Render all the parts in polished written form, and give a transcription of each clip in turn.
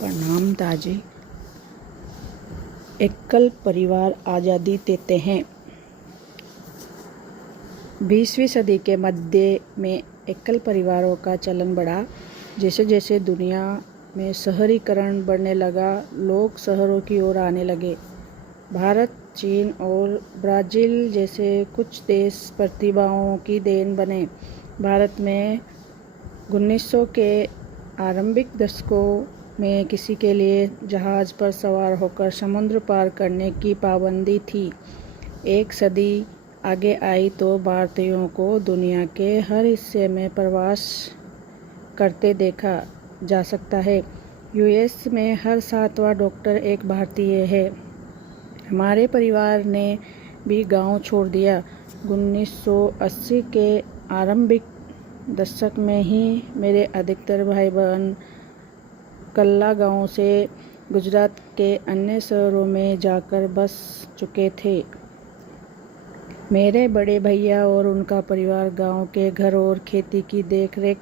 प्रणाम ताजी। एकल परिवार आज़ादी देते हैं। 20वीं सदी के मध्य में एकल परिवारों का चलन बढ़ा। जैसे जैसे दुनिया में शहरीकरण बढ़ने लगा, लोग शहरों की ओर आने लगे। भारत, चीन और ब्राज़ील जैसे कुछ देश प्रतिभाओं की देन बने। भारत में 1900 के आरंभिक दशकों में किसी के लिए जहाज़ पर सवार होकर समुद्र पार करने की पाबंदी थी। एक सदी आगे आई तो भारतीयों को दुनिया के हर हिस्से में प्रवास करते देखा जा सकता है। यूएस में हर 7वां डॉक्टर एक भारतीय है। हमारे परिवार ने भी गांव छोड़ दिया। 1980 के आरंभिक दशक में ही मेरे अधिकतर भाई बहन कल्ला गांव से गुजरात के अन्य शहरों में जाकर बस चुके थे। मेरे बड़े भैया और उनका परिवार गांव के घर और खेती की देखरेख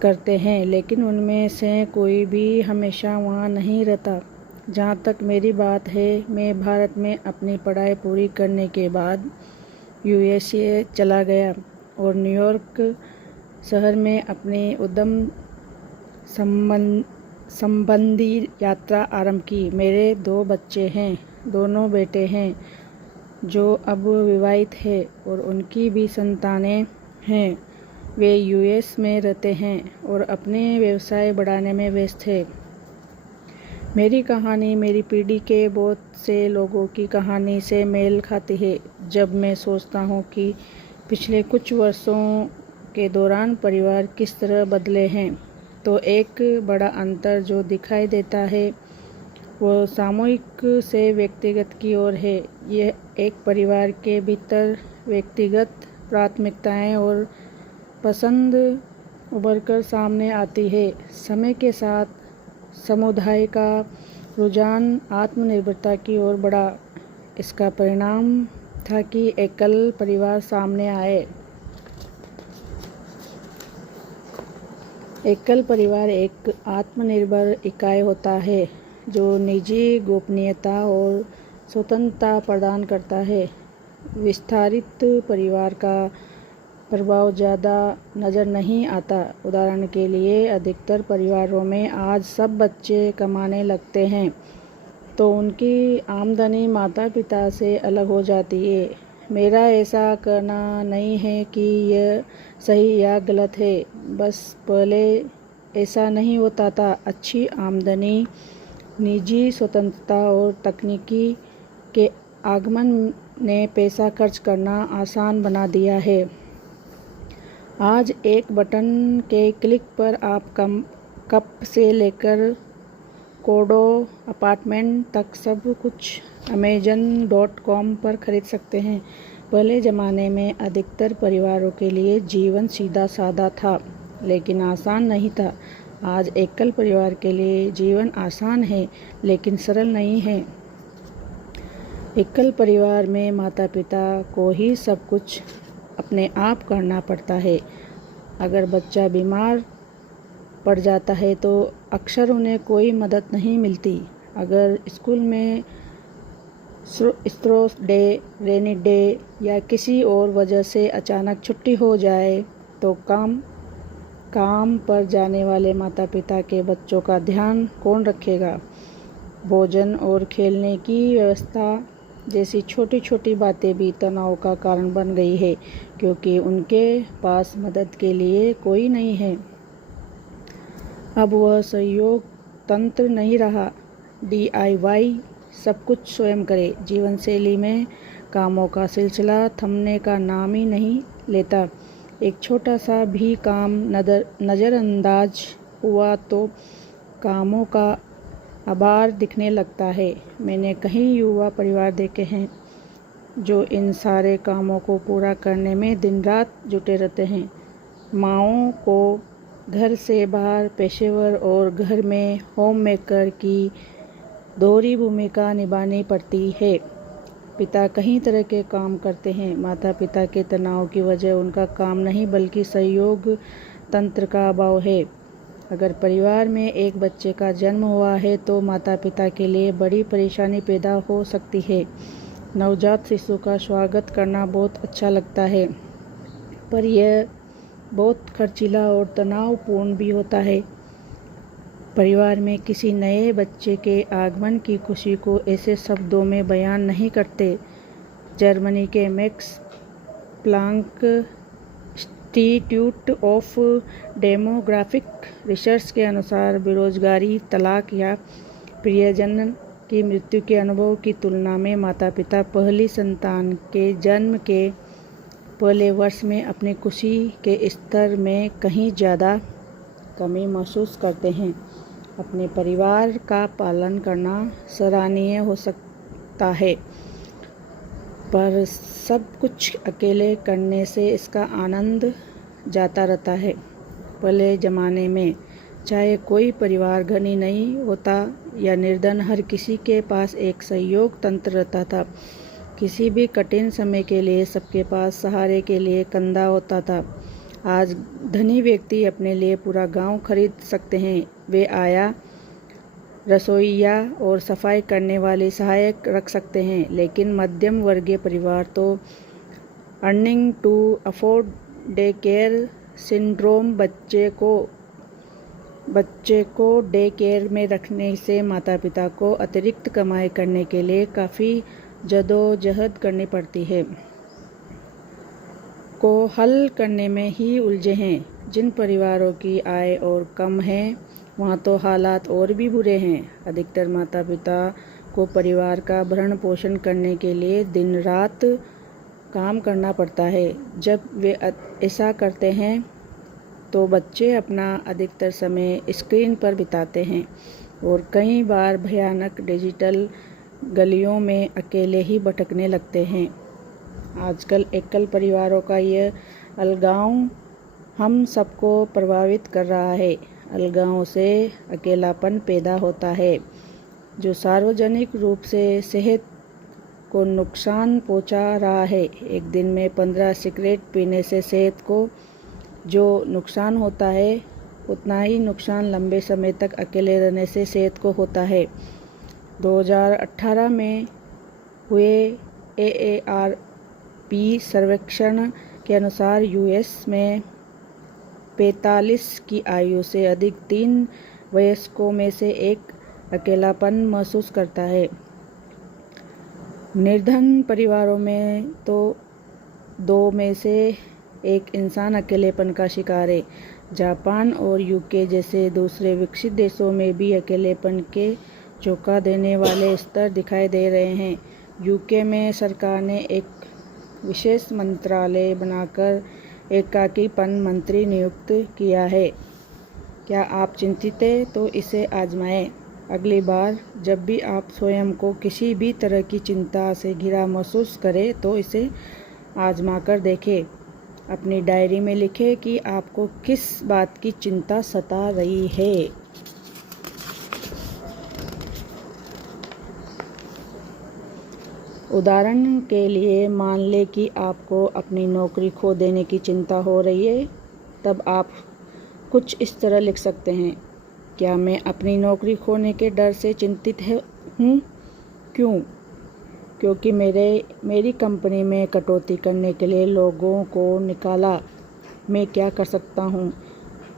करते हैं, लेकिन उनमें से कोई भी हमेशा वहां नहीं रहता। जहां तक मेरी बात है, मैं भारत में अपनी पढ़ाई पूरी करने के बाद यूएसए चला गया और न्यूयॉर्क शहर में अपनी उद्यम संबंधी यात्रा आरंभ की। मेरे 2 बच्चे हैं, दोनों बेटे हैं जो अब विवाहित हैं और उनकी भी संतानें हैं। वे यूएस में रहते हैं और अपने व्यवसाय बढ़ाने में व्यस्त हैं। मेरी कहानी मेरी पीढ़ी के बहुत से लोगों की कहानी से मेल खाती है। जब मैं सोचता हूँ कि पिछले कुछ वर्षों के दौरान परिवार किस तरह बदले हैं, तो एक बड़ा अंतर जो दिखाई देता है वो सामूहिक से व्यक्तिगत की ओर है। यह एक परिवार के भीतर व्यक्तिगत प्राथमिकताएं और पसंद उभरकर सामने आती है। समय के साथ समुदाय का रुझान आत्मनिर्भरता की ओर बढ़ा। इसका परिणाम था कि एकल परिवार सामने आए। एकल परिवार एक आत्मनिर्भर इकाई होता है जो निजी गोपनीयता और स्वतंत्रता प्रदान करता है। विस्तारित परिवार का प्रभाव ज़्यादा नज़र नहीं आता। उदाहरण के लिए, अधिकतर परिवारों में आज सब बच्चे कमाने लगते हैं तो उनकी आमदनी माता पिता से अलग हो जाती है। मेरा ऐसा कहना नहीं है कि यह सही या गलत है, बस पहले ऐसा नहीं होता था। अच्छी आमदनी, निजी स्वतंत्रता और तकनीकी के आगमन ने पैसा खर्च करना आसान बना दिया है। आज एक बटन के क्लिक पर आप कप से लेकर कोडो अपार्टमेंट तक सब कुछ Amazon.com पर खरीद सकते हैं। पहले ज़माने में अधिकतर परिवारों के लिए जीवन सीधा साधा था, लेकिन आसान नहीं था। आज एकल परिवार के लिए जीवन आसान है, लेकिन सरल नहीं है। एकल परिवार में माता पिता को ही सब कुछ अपने आप करना पड़ता है। अगर बच्चा बीमार पड़ जाता है तो अक्सर उन्हें कोई मदद नहीं मिलती। अगर स्कूल में स्पोर्ट्स डे, रेनी डे या किसी और वजह से अचानक छुट्टी हो जाए तो काम पर जाने वाले माता पिता के बच्चों का ध्यान कौन रखेगा? भोजन और खेलने की व्यवस्था जैसी छोटी छोटी बातें भी तनाव का कारण बन गई है, क्योंकि उनके पास मदद के लिए कोई नहीं है। अब वह सहयोग तंत्र नहीं रहा। DIY सब कुछ स्वयं करे। जीवन शैली में कामों का सिलसिला थमने का नाम ही नहीं लेता। एक छोटा सा भी काम नज़रअंदाज हुआ तो कामों का आभार दिखने लगता है। मैंने कई युवा परिवार देखे हैं जो इन सारे कामों को पूरा करने में दिन रात जुटे रहते हैं। माँओं को घर से बाहर पेशेवर और घर में होममेकर की दोहरी भूमिका निभानी पड़ती है। पिता कई तरह के काम करते हैं। माता पिता के तनाव की वजह उनका काम नहीं, बल्कि सहयोग तंत्र का अभाव है। अगर परिवार में एक बच्चे का जन्म हुआ है तो माता पिता के लिए बड़ी परेशानी पैदा हो सकती है। नवजात शिशु का स्वागत करना बहुत अच्छा लगता है, पर यह बहुत खर्चीला और तनावपूर्ण भी होता है। परिवार में किसी नए बच्चे के आगमन की खुशी को ऐसे शब्दों में बयान नहीं करते। जर्मनी के max Planck institute of demographic research के अनुसार बेरोजगारी, तलाक या प्रियजन की मृत्यु के अनुभव की तुलना में माता पिता पहली संतान के जन्म के पहले वर्ष में अपनी खुशी के स्तर में कहीं ज़्यादा कमी महसूस करते हैं। अपने परिवार का पालन करना सराहनीय हो सकता है, पर सब कुछ अकेले करने से इसका आनंद जाता रहता है। पहले ज़माने में चाहे कोई परिवार धनी नहीं होता या निर्धन, हर किसी के पास एक सहयोग तंत्र रहता था। किसी भी कठिन समय के लिए सबके पास सहारे के लिए कंधा होता था। आज धनी व्यक्ति अपने लिए पूरा गांव खरीद सकते हैं। वे आया, रसोइया और सफाई करने वाले सहायक रख सकते हैं, लेकिन मध्यम वर्गीय परिवार तो earning to afford day care syndrome, बच्चे को डे केयर में रखने से माता पिता को अतिरिक्त कमाई करने के लिए काफ़ी जदोजहद करनी पड़ती है, को हल करने में ही उलझे हैं। जिन परिवारों की आय और कम है वहाँ तो हालात और भी बुरे हैं। अधिकतर माता पिता को परिवार का भरण पोषण करने के लिए दिन रात काम करना पड़ता है। जब वे ऐसा करते हैं तो बच्चे अपना अधिकतर समय स्क्रीन पर बिताते हैं और कई बार भयानक डिजिटल गलियों में अकेले ही भटकने लगते हैं। आजकल एकल परिवारों का यह अलगाव हम सबको प्रभावित कर रहा है। अलगाव से अकेलापन पैदा होता है, जो सार्वजनिक रूप से सेहत को नुकसान पहुंचा रहा है। एक दिन में 15 सिगरेट पीने से सेहत को जो नुकसान होता है, उतना ही नुकसान लंबे समय तक अकेले रहने से सेहत को होता है। 2018 में हुए AARP सर्वेक्षण के अनुसार यूएस में 45 की आयु से अधिक 3 वयस्कों में से एक अकेलापन महसूस करता है। निर्धन परिवारों में तो 2 में से 1 इंसान अकेलेपन का शिकार है। जापान और यूके जैसे दूसरे विकसित देशों में भी अकेलेपन के चौंका देने वाले स्तर दिखाई दे रहे हैं। यूके में सरकार ने एक विशेष मंत्रालय बनाकर एकाकीपन मंत्री नियुक्त किया है। क्या आप चिंतित हैं तो इसे आजमाएं। अगली बार जब भी आप स्वयं को किसी भी तरह की चिंता से घिरा महसूस करें तो इसे आजमा कर देखें। अपनी डायरी में लिखें कि आपको किस बात की चिंता सता रही है। उदाहरण के लिए मान लें कि आपको अपनी नौकरी खो देने की चिंता हो रही है, तब आप कुछ इस तरह लिख सकते हैं। क्या मैं अपनी नौकरी खोने के डर से चिंतित हूँ? क्यों? क्योंकि मेरी कंपनी में कटौती करने के लिए लोगों को निकाला। मैं क्या कर सकता हूँ?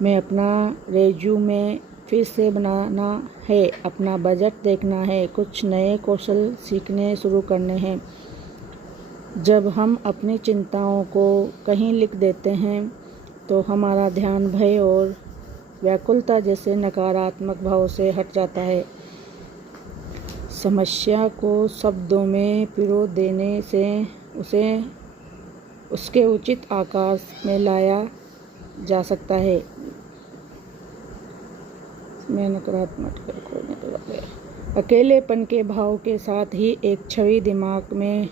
मैं अपना रेज्यूमे फिर से बनाना है, अपना बजट देखना है, कुछ नए कौशल सीखने शुरू करने हैं। जब हम अपनी चिंताओं को कहीं लिख देते हैं तो हमारा ध्यान भय और व्याकुलता जैसे नकारात्मक भाव से हट जाता है। समस्या को शब्दों में पिरो देने से उसे उसके उचित आकार में लाया जा सकता है। मैं नकारात्मक खोलने के बाद अकेलेपन के भाव के साथ ही एक छवि दिमाग में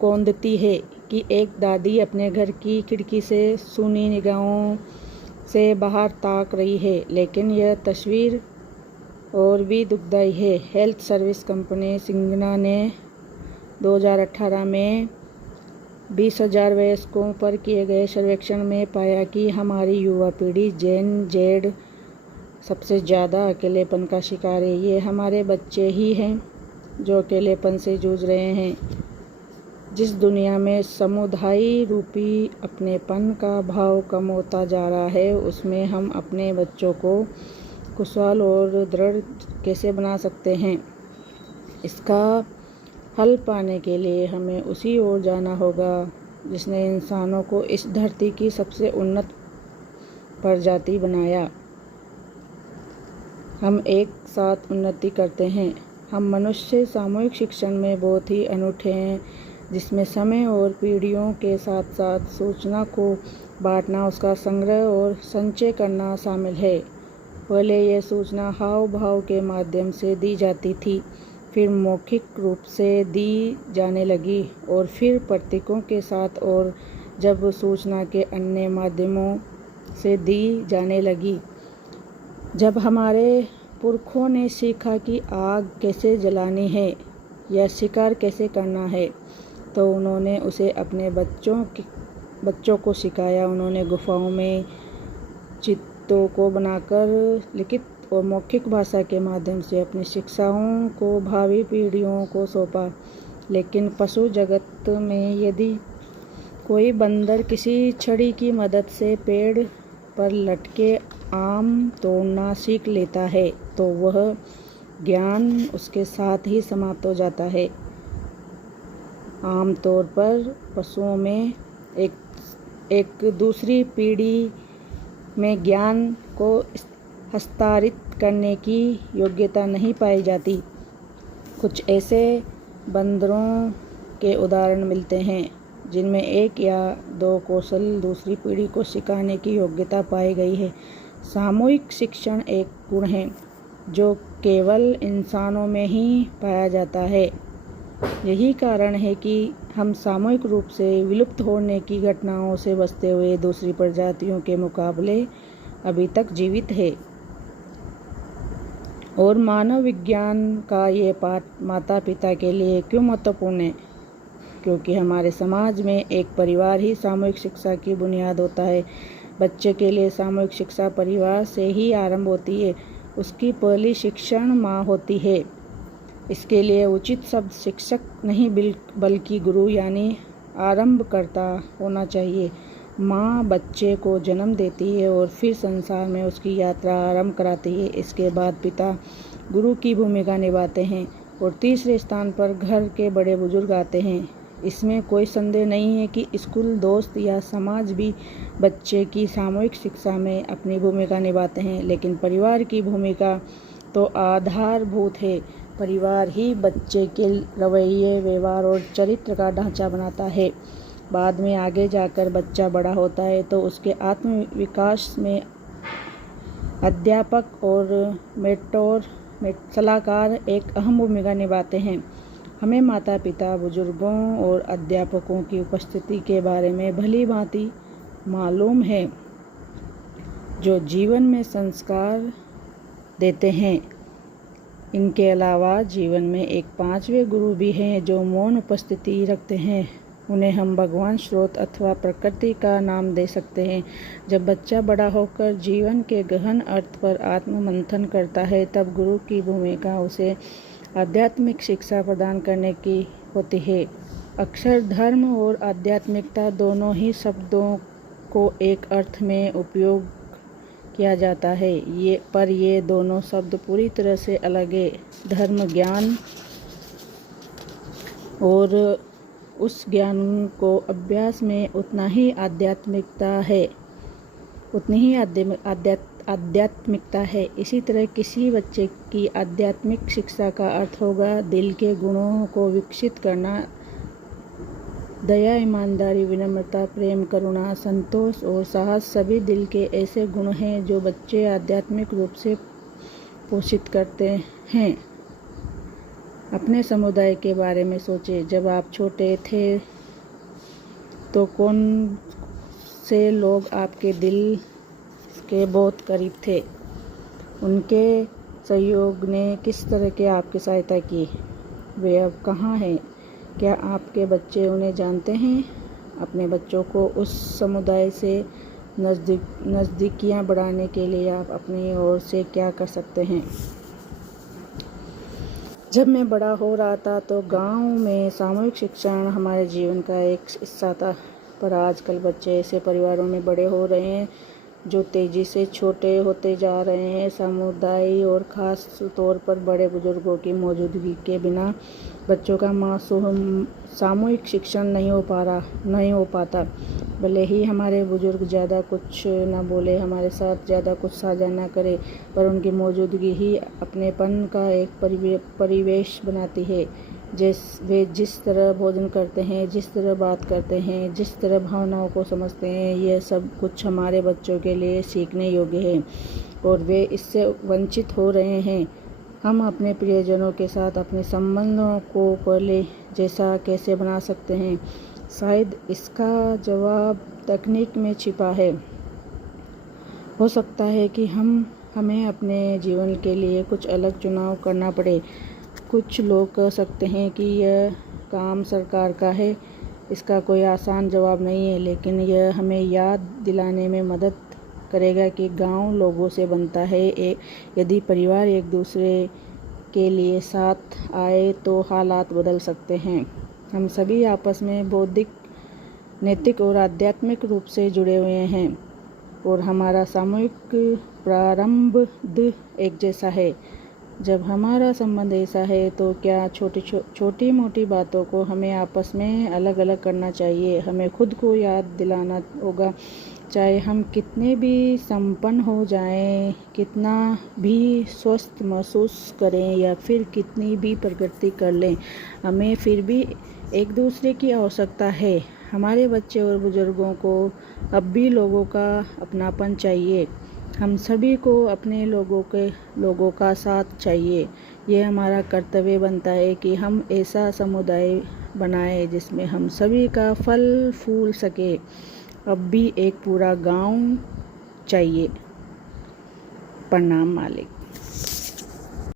कौंधती है कि एक दादी अपने घर की खिड़की से सूनी निगाहों से बाहर ताक रही है। लेकिन यह तस्वीर और भी दुखदाई है। हेल्थ सर्विस कंपनी सिग्ना ने 2018 में 20,000 वयस्कों पर किए गए सर्वेक्षण में पाया कि हमारी युवा पीढ़ी जेन जेड सबसे ज़्यादा अकेलेपन का शिकार है। ये हमारे बच्चे ही हैं जो अकेलेपन से जूझ रहे हैं। जिस दुनिया में समुदाय रूपी अपनेपन का भाव कम होता जा रहा है, उसमें हम अपने बच्चों को खुशहाल और दृढ़ कैसे बना सकते हैं? इसका हल पाने के लिए हमें उसी ओर जाना होगा जिसने इंसानों को इस धरती की सबसे उन्नत प्रजाति बनाया। हम एक साथ उन्नति करते हैं। हम मनुष्य सामूहिक शिक्षण में बहुत ही अनूठे हैं, जिसमें समय और पीढ़ियों के साथ साथ सूचना को बांटना, उसका संग्रह और संचय करना शामिल है। पहले यह सूचना हाव भाव के माध्यम से दी जाती थी, फिर मौखिक रूप से दी जाने लगी और फिर प्रतीकों के साथ, और जब सूचना के अन्य माध्यमों से दी जाने लगी, जब हमारे पुरखों ने सीखा कि आग कैसे जलानी है या शिकार कैसे करना है, तो उन्होंने उसे अपने बच्चों को सिखाया। उन्होंने गुफाओं में चित्रों को बनाकर लिखित और मौखिक भाषा के माध्यम से अपनी शिक्षाओं को भावी पीढ़ियों को सौंपा। लेकिन पशु जगत में यदि कोई बंदर किसी छड़ी की मदद से पेड़ पर लटके आम तोड़ना सीख लेता है, तो वह ज्ञान उसके साथ ही समाप्त हो जाता है। आमतौर पर पशुओं में एक दूसरी पीढ़ी में ज्ञान को हस्तांतरित करने की योग्यता नहीं पाई जाती। कुछ ऐसे बंदरों के उदाहरण मिलते हैं जिनमें एक या दो कौशल दूसरी पीढ़ी को सिखाने की योग्यता पाई गई है। सामूहिक शिक्षण एक गुण है जो केवल इंसानों में ही पाया जाता है। यही कारण है कि हम सामूहिक रूप से विलुप्त होने की घटनाओं से बचते हुए दूसरी प्रजातियों के मुकाबले अभी तक जीवित है। और मानव विज्ञान का ये पाठ माता पिता के लिए क्यों महत्वपूर्ण है? क्योंकि हमारे समाज में एक परिवार ही सामूहिक शिक्षा की बुनियाद होता है। बच्चे के लिए सामूहिक शिक्षा परिवार से ही आरंभ होती है। उसकी पहली शिक्षण माँ होती है। इसके लिए उचित शब्द शिक्षक नहीं बल्कि गुरु यानी आरंभकर्ता होना चाहिए। माँ बच्चे को जन्म देती है और फिर संसार में उसकी यात्रा आरंभ कराती है। इसके बाद पिता गुरु की भूमिका निभाते हैं और तीसरे स्थान पर घर के बड़े बुजुर्ग आते हैं। इसमें कोई संदेह नहीं है कि स्कूल, दोस्त या समाज भी बच्चे की सामूहिक शिक्षा में अपनी भूमिका निभाते हैं, लेकिन परिवार की भूमिका तो आधारभूत है। परिवार ही बच्चे के रवैये, व्यवहार और चरित्र का ढांचा बनाता है। बाद में आगे जाकर बच्चा बड़ा होता है तो उसके आत्म विकास में अध्यापक और मेंटोर सलाहकार एक अहम भूमिका निभाते हैं। हमें माता पिता, बुजुर्गों और अध्यापकों की उपस्थिति के बारे में भली भांति मालूम है, जो जीवन में संस्कार देते हैं। इनके अलावा जीवन में एक पांचवें गुरु भी हैं जो मौन उपस्थिति रखते हैं। उन्हें हम भगवान, स्रोत अथवा प्रकृति का नाम दे सकते हैं। जब बच्चा बड़ा होकर जीवन के गहन अर्थ पर आत्ममंथन करता है, तब गुरु की भूमिका उसे आध्यात्मिक शिक्षा प्रदान करने की होती है। अक्सर धर्म और आध्यात्मिकता दोनों ही शब्दों को एक अर्थ में उपयोग किया जाता है, पर ये दोनों शब्द पूरी तरह से अलग है। धर्म ज्ञान और उस ज्ञान को अभ्यास में उतना ही आध्यात्मिकता है। इसी तरह किसी बच्चे की आध्यात्मिक शिक्षा का अर्थ होगा दिल के गुणों को विकसित करना। दया, ईमानदारी, विनम्रता, प्रेम, करुणा, संतोष और साहस सभी दिल के ऐसे गुण हैं जो बच्चे आध्यात्मिक रूप से पोषित करते हैं। अपने समुदाय के बारे में सोचें। जब आप छोटे थे तो कौन से लोग आपके दिल के बहुत करीब थे? उनके सहयोग ने किस तरह के आपकी सहायता की? वे अब कहाँ हैं? क्या आपके बच्चे उन्हें जानते हैं? अपने बच्चों को उस समुदाय से नज़दीकियाँ बढ़ाने के लिए आप अपनी ओर से क्या कर सकते हैं? जब मैं बड़ा हो रहा था तो गांव में सामूहिक शिक्षण हमारे जीवन का एक हिस्सा था, पर आजकल बच्चे ऐसे परिवारों में बड़े हो रहे हैं जो तेज़ी से छोटे होते जा रहे हैं। समुदाय और ख़ास तौर पर बड़े बुजुर्गों की मौजूदगी के बिना बच्चों का सामूहिक शिक्षण नहीं हो पाता। भले ही हमारे बुजुर्ग ज़्यादा कुछ ना बोले, हमारे साथ ज़्यादा कुछ साझा ना करें, पर उनकी मौजूदगी ही अपनेपन का एक परिवेश बनाती है। वे जिस तरह भोजन करते हैं, जिस तरह बात करते हैं, जिस तरह भावनाओं को समझते हैं, यह सब कुछ हमारे बच्चों के लिए सीखने योग्य है और वे इससे वंचित हो रहे हैं। हम अपने प्रियजनों के साथ अपने संबंधों को पहले जैसा कैसे बना सकते हैं? शायद इसका जवाब तकनीक में छिपा है। हो सकता है कि हमें अपने जीवन के लिए कुछ अलग चुनाव करना पड़े। कुछ लोग कह सकते हैं कि यह काम सरकार का है। इसका कोई आसान जवाब नहीं है, लेकिन यह हमें याद दिलाने में मदद करेगा कि गांव लोगों से बनता है। यदि परिवार एक दूसरे के लिए साथ आए तो हालात बदल सकते हैं। हम सभी आपस में बौद्धिक, नैतिक और आध्यात्मिक रूप से जुड़े हुए हैं और हमारा सामूहिक प्रारंभ एक जैसा है। जब हमारा संबंध ऐसा है तो क्या छोटी मोटी बातों को हमें आपस में अलग अलग करना चाहिए? हमें खुद को याद दिलाना होगा, चाहे हम कितने भी संपन्न हो जाएं, कितना भी स्वस्थ महसूस करें या फिर कितनी भी प्रगति कर लें, हमें फिर भी एक दूसरे की आवश्यकता है। हमारे बच्चे और बुजुर्गों को अब भी लोगों का अपनापन चाहिए। हम सभी को अपने लोगों का साथ चाहिए। यह हमारा कर्तव्य बनता है कि हम ऐसा समुदाय बनाएं जिसमें हम सभी का फल फूल सके। अब भी एक पूरा गांव चाहिए। प्रणाम मालिक।